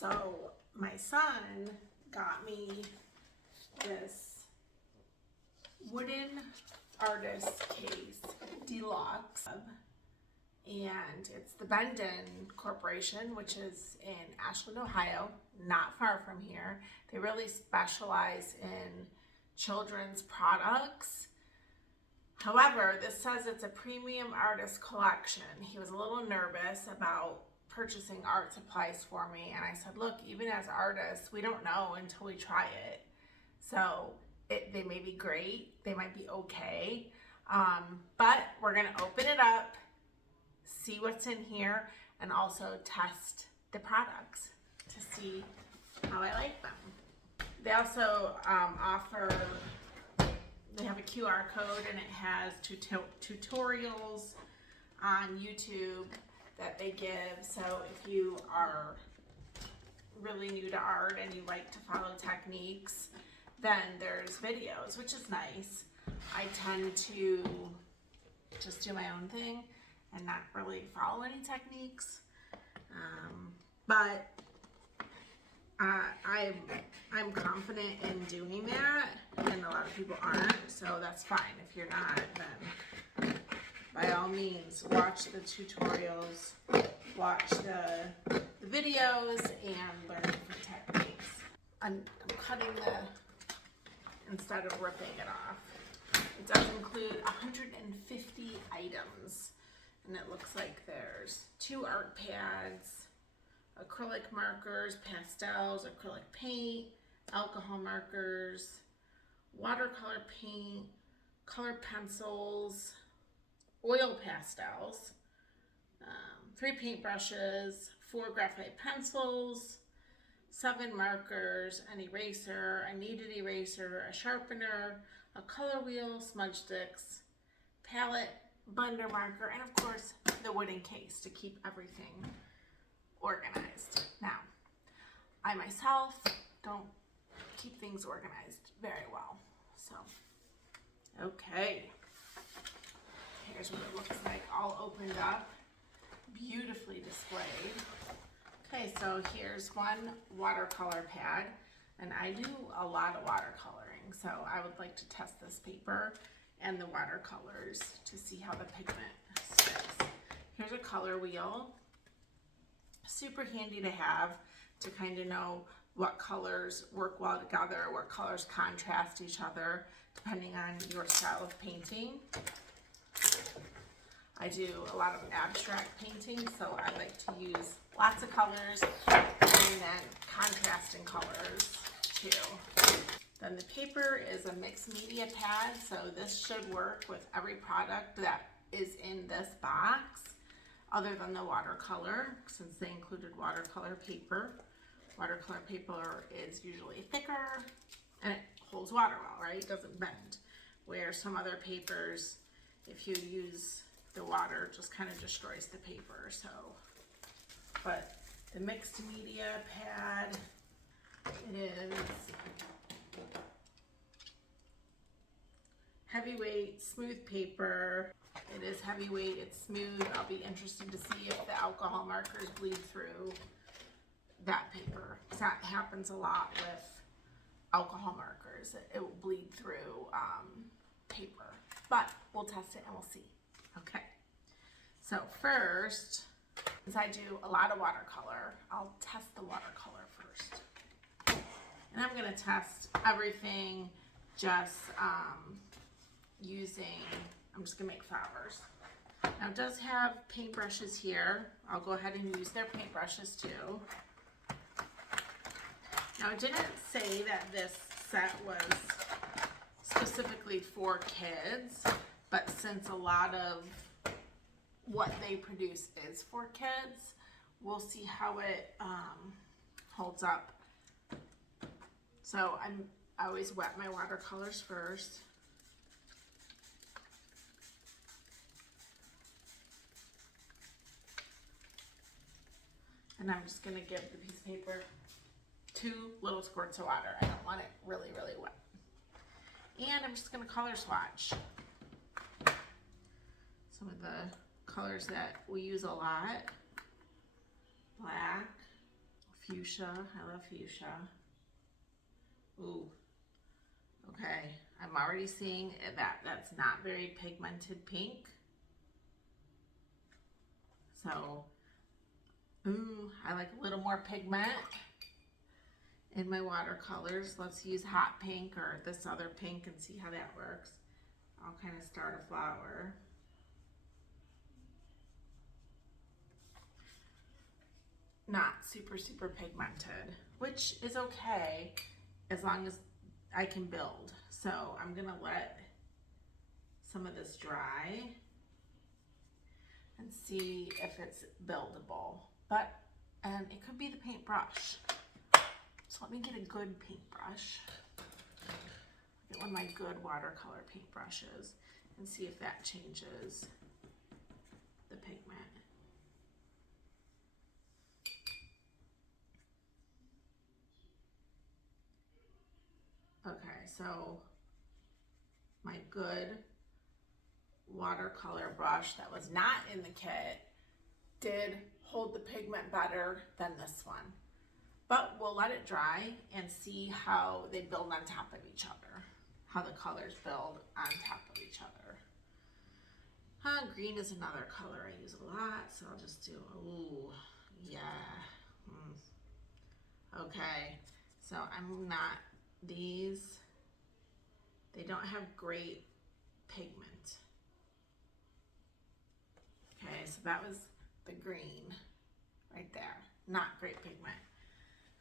So my son got me this wooden artist case, Deluxe, and it's the Bendon Corporation, which is in Ashland, Ohio, not far from here. They really specialize in children's products. However, this says it's a premium artist collection. He was a little nervous about purchasing art supplies for me, and I said, look, even as artists, we don't know until we try it. So they may be great, they might be okay, but we're gonna open it up, see what's in here, and also test the products to see how I like them. They also they have a QR code, and it has tutorials on YouTube that they give. So if you are really new to art and you like to follow techniques, then there's videos, which is nice. I tend to just do my own thing and not really follow any techniques, but I'm confident in doing that, and a lot of people aren't, so that's fine. If you're not, then by all means watch the tutorials, watch the videos, and learn different techniques. I'm cutting instead of ripping it off. It does include 150 items, and it looks like there's 2 art pads, acrylic markers, pastels, acrylic paint, alcohol markers, watercolor paint, color pencils, oil pastels, 3 paintbrushes, 4 graphite pencils, 7 markers, an eraser, a kneaded eraser, a sharpener, a color wheel, smudge sticks, palette, blender marker, and of course the wooden case to keep everything organized. Now, I myself don't keep things organized very well, so okay. Here's what it looks like all opened up, beautifully displayed. Okay, so here's one watercolor pad, and I do a lot of watercoloring, so I would like to test this paper and the watercolors to see how the pigment sticks. Here's a color wheel, super handy to have to kind of know what colors work well together, what colors contrast each other, depending on your style of painting. I do a lot of abstract painting, so I like to use lots of colors and then contrasting colors too. Then the paper is a mixed media pad, so this should work with every product that is in this box, other than the watercolor, since they included watercolor paper. Watercolor paper is usually thicker and it holds water well, right? It doesn't bend. Where some other papers, if you use the water, it just kind of destroys the paper. So, but the mixed media pad, it is heavyweight, smooth paper. It is heavyweight, it's smooth. I'll be interested to see if the alcohol markers bleed through that paper. That happens a lot with alcohol markers. It will bleed through paper, but we'll test it and we'll see. Okay, so first, since I do a lot of watercolor, I'll test the watercolor first. And I'm gonna test everything just I'm just gonna make flowers. Now it does have paintbrushes here. I'll go ahead and use their paintbrushes too. Now it didn't say that this set was specifically for kids, but since a lot of what they produce is for kids, we'll see how it holds up. So I always wet my watercolors first. And I'm just gonna give the piece of paper 2 little squirts of water. I don't want it really, really wet. And I'm just gonna color swatch some of the colors that we use a lot. Black, a fuchsia. I love fuchsia. Ooh, okay. I'm already seeing that that's not very pigmented pink. So, ooh, I like a little more pigment in my watercolors. Let's use hot pink or this other pink and see how that works. I'll kind of start a flower. Not super, super pigmented, which is okay as long as I can build. So I'm gonna let some of this dry and see if it's buildable. And it could be the paintbrush. So let me get a good paintbrush. Get one of my good watercolor paintbrushes and see if that changes the pigment. Okay, so my good watercolor brush that was not in the kit did hold the pigment better than this one. But we'll let it dry and see how they build on top of each other, how the colors build on top of each other. Green is another color I use a lot, so I'll just do, ooh, yeah. Okay, so I'm not, these, they don't have great pigment. Okay, so that was the green right there, not great pigment.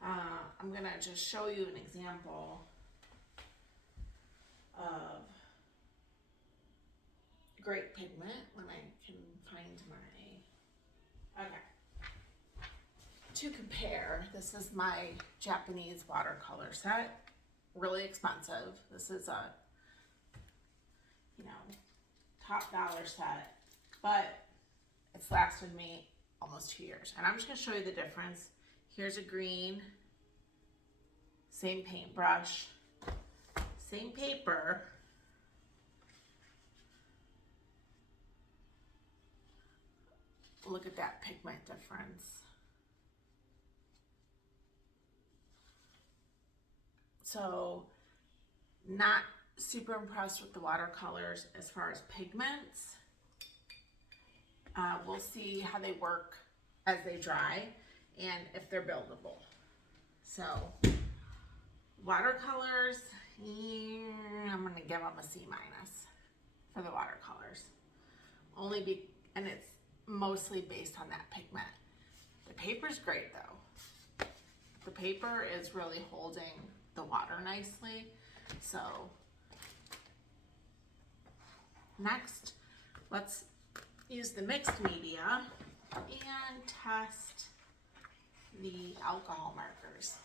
I'm gonna just show you an example of great pigment when I can find my, okay. To compare, this is my Japanese watercolor set, really expensive. This is a, you know, top dollar set, but it's lasted me almost 2 years. And I'm just gonna show you the difference. Here's a green, same paintbrush, same paper. Look at that pigment difference. So, not super impressed with the watercolors as far as pigments. We'll see how they work as they dry and if they're buildable. So, watercolors, I'm gonna give them a C- for the watercolors. And it's mostly based on that pigment. The paper's great though. The paper is really holding the water nicely. So, next, let's use the mixed media and test the alcohol markers.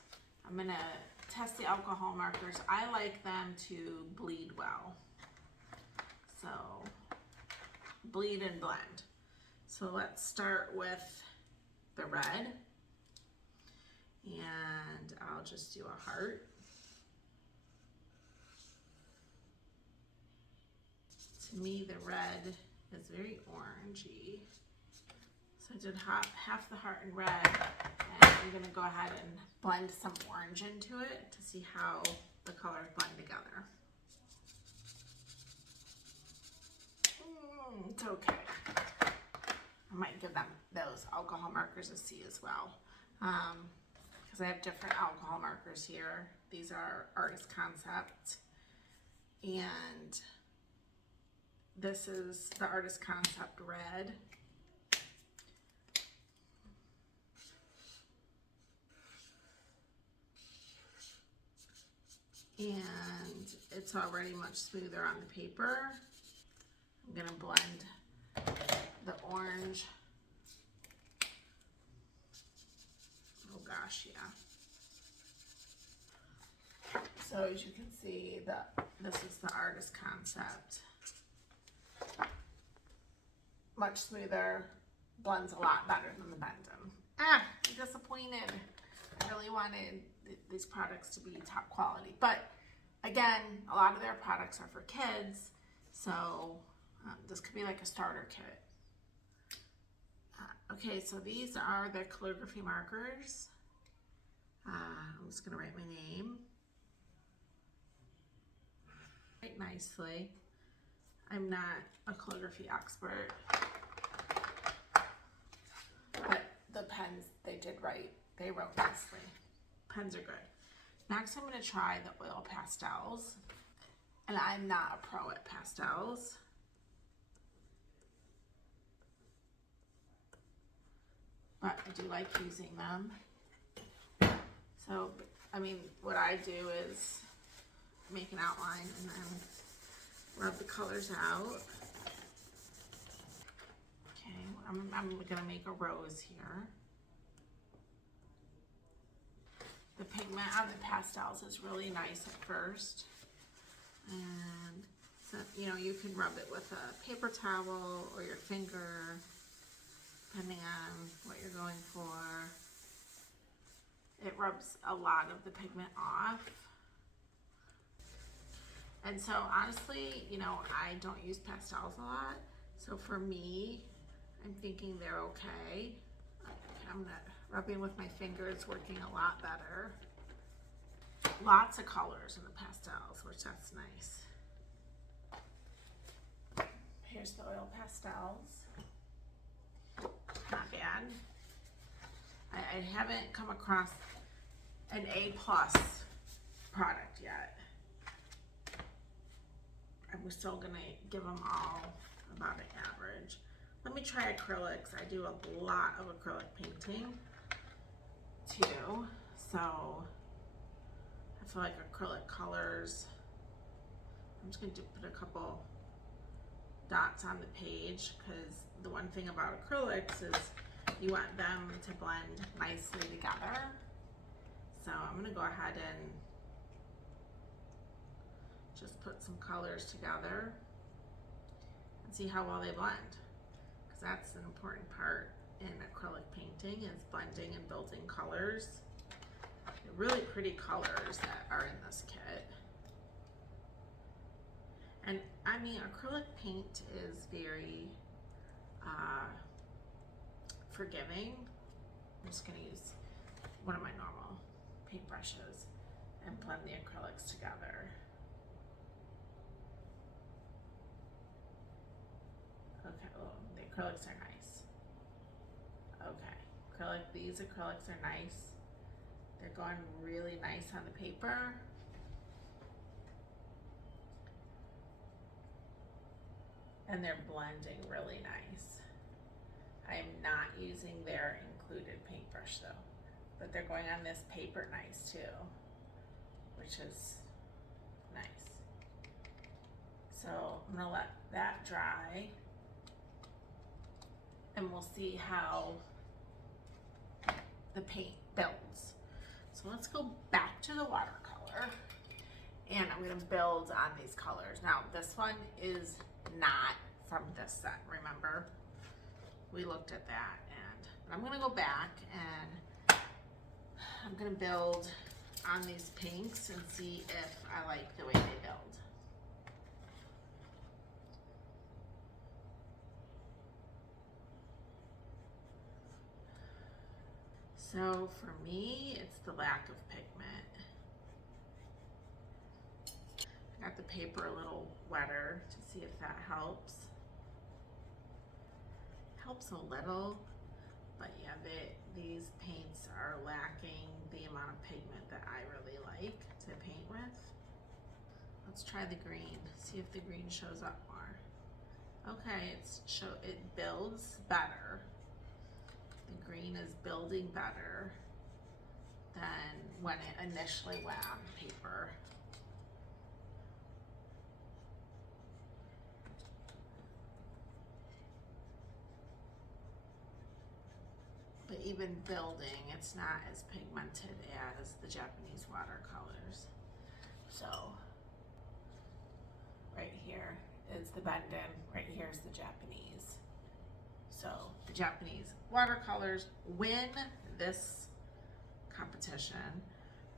I'm gonna test the alcohol markers. I like them to bleed well. So, bleed and blend. So let's start with the red. And I'll just do a heart. To me, the red is very orangey. So I did half the heart in red, and I'm gonna go ahead and blend some orange into it to see how the colors blend together. It's okay. I might give them those alcohol markers a C as well. Because I have different alcohol markers here. These are Artist Concept, and this is the Artist Concept Red. And it's already much smoother on the paper. I'm gonna blend the orange. Oh gosh, yeah. So as you can see, this is the Artist Concept. Much smoother, blends a lot better than the Bendon. I'm disappointed. I really wanted these products to be top quality, but again, a lot of their products are for kids, so this could be like a starter kit. Okay, so these are the calligraphy markers. I'm just gonna write my name. Write nicely. I'm not a calligraphy expert, but the pens, they did write, they wrote nicely. Pens are good. Next, I'm gonna try the oil pastels, and I'm not a pro at pastels. But I do like using them. So, I mean, what I do is make an outline and then rub the colors out. Okay, I'm gonna make a rose here. The pigment on the pastels is really nice at first. And so, you know, you can rub it with a paper towel or your finger, depending on what you're going for. It rubs a lot of the pigment off. And so honestly, you know, I don't use pastels a lot. So for me, I'm thinking they're okay. I'm not rubbing with my fingers, working a lot better. Lots of colors in the pastels, which that's nice. Here's the oil pastels. Not bad. I haven't come across an A+ product yet. I'm still gonna give them all about an average. Let me try acrylics. I do a lot of acrylic painting too, so I feel like acrylic colors, I'm just gonna put a couple dots on the page, because the one thing about acrylics is you want them to blend nicely together. So I'm gonna go ahead and just put some colors together and see how well they blend, because that's an important part in acrylic painting, is blending and building colors. They're really pretty colors that are in this kit. And I mean, acrylic paint is very forgiving. I'm just gonna use one of my normal paintbrushes and blend the acrylics together. Okay, oh, the acrylics are nice. Okay, these acrylics are nice. They're going really nice on the paper. And they're blending really nice. I'm not using their included paintbrush though, but they're going on this paper nice too, which is nice. So I'm gonna let that dry and we'll see how the paint builds. So let's go back to the watercolor and I'm gonna build on these colors. Now this one is not from this set, remember? We looked at that, and I'm gonna go back and I'm gonna build on these pinks and see if I like the way they build. So for me, it's the lack of pigment. I got the paper a little wetter to see if that helps. Helps a little, but yeah, these paints are lacking the amount of pigment that I really like to paint with. Let's try the green, see if the green shows up more. Okay, it builds better. The green is building better than when it initially went on paper. But even building, it's not as pigmented as the Japanese watercolors. So right here is the Bendon, right here is the Japanese. So the Japanese watercolors win this competition.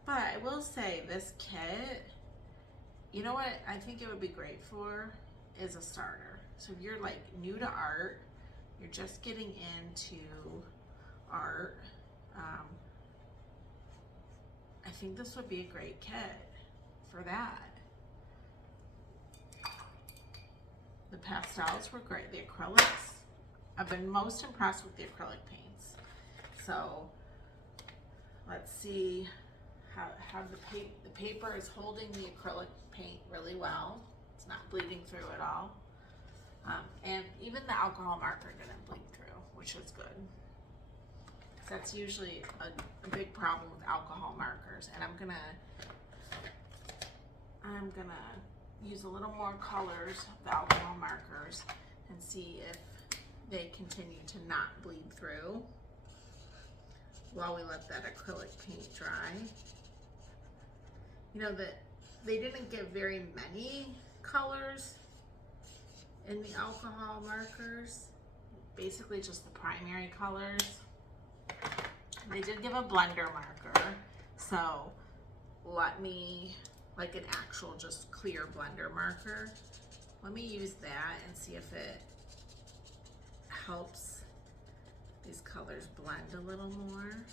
But I will say this kit, you know what I think it would be great for is a starter. So if you're like new to art, you're just getting into art, think this would be a great kit for that. The pastels were great. The acrylics, I've been most impressed with the acrylic paints. So let's see how the paper is holding the acrylic paint really well. It's not bleeding through at all. And even the alcohol marker didn't bleed through, which is good. That's usually a big problem with alcohol markers. And I'm gonna use a little more colors of the alcohol markers and see if they continue to not bleed through while we let that acrylic paint dry. You know that they didn't give very many colors in the alcohol markers, basically just the primary colors. They did give a blender marker, so let me, like an actual just clear blender marker, let me use that and see if it helps these colors blend a little more.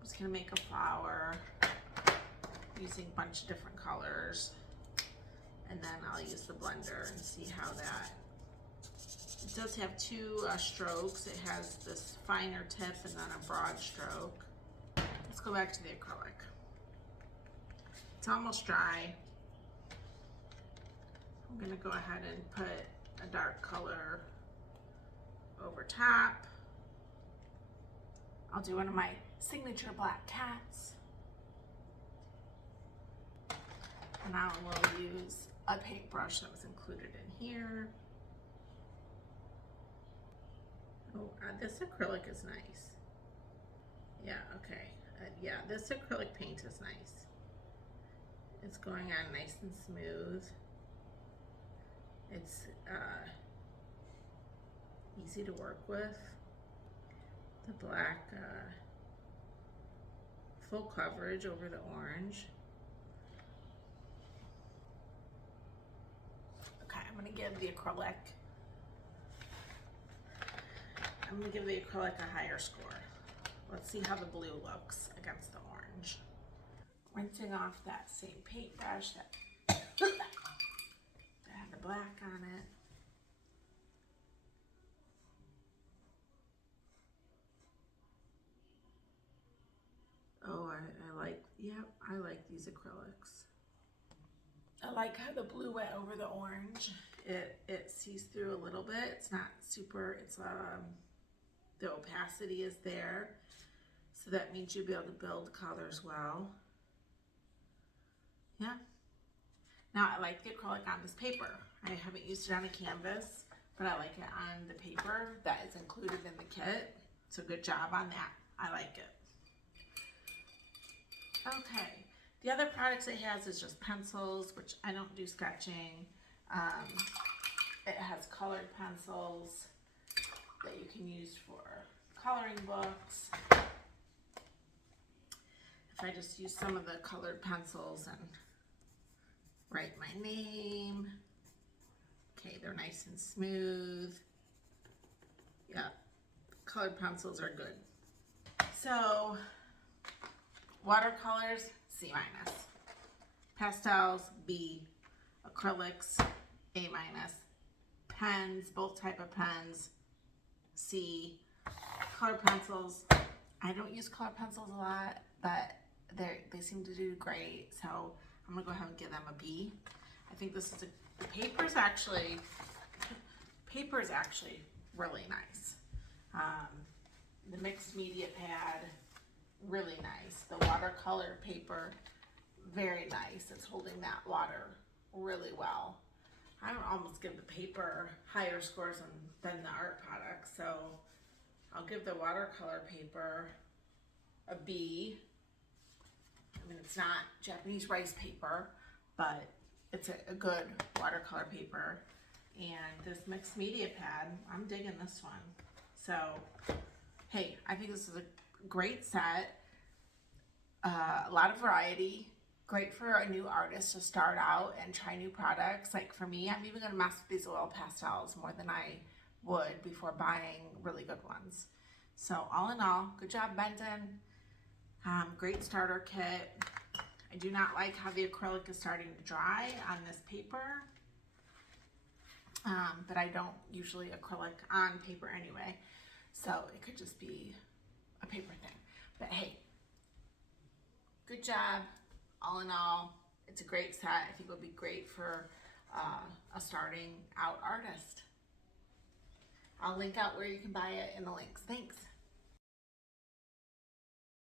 I'm just gonna make a flower using a bunch of different colors, and then I'll use the blender and see how that. It does have two strokes. It has this finer tip and then a broad stroke. Let's go back to the acrylic. It's almost dry. I'm gonna go ahead and put a dark color over top. I'll do one of my signature black cats. And I will use a paintbrush that was included in here. Oh, this acrylic is nice. Yeah, okay. Yeah, this acrylic paint is nice. It's going on nice and smooth. It's easy to work with. The black full coverage over the orange. Okay, I'm gonna give the acrylic a higher score. Let's see how the blue looks against the orange. Rinsing off that same paintbrush that had the black on it. Oh, I like, yep, I like these acrylics. I like how the blue went over the orange. It sees through a little bit. It's not super, it's the opacity is there. So that means you'll be able to build colors well. Yeah. Now I like the acrylic on this paper. I haven't used it on a canvas, but I like it on the paper that is included in the kit. So good job on that. I like it. Okay. The other products it has is just pencils, which I don't do sketching. It has colored pencils that you can use for coloring books. If I just use some of the colored pencils and write my name. Okay, they're nice and smooth. Yeah, colored pencils are good. So, watercolors, C-. Pastels, B. Acrylics, A-. Pens, both type of pens, C. Colored pencils, I don't use colored pencils a lot, but they seem to do great, so I'm gonna go ahead and give them a B. I think this is the paper is actually really nice. The mixed media pad, really nice. The watercolor paper, very nice. It's holding that water really well. I would almost give the paper higher scores than the art product, so I'll give the watercolor paper a B. I mean, it's not Japanese rice paper, but it's a good watercolor paper. And this mixed media pad, I'm digging this one. So, hey, I think this is a great set. A lot of variety. Great for a new artist to start out and try new products. Like for me, I'm even gonna mess with these oil pastels more than I would before buying really good ones. So all in all, good job, Bendon. Great starter kit. I do not like how the acrylic is starting to dry on this paper. But I don't usually acrylic on paper anyway. So it could just be a paper thing. But hey, good job. All in all, it's a great set. I think it would be great for a starting out artist. I'll link out where you can buy it in the links. Thanks.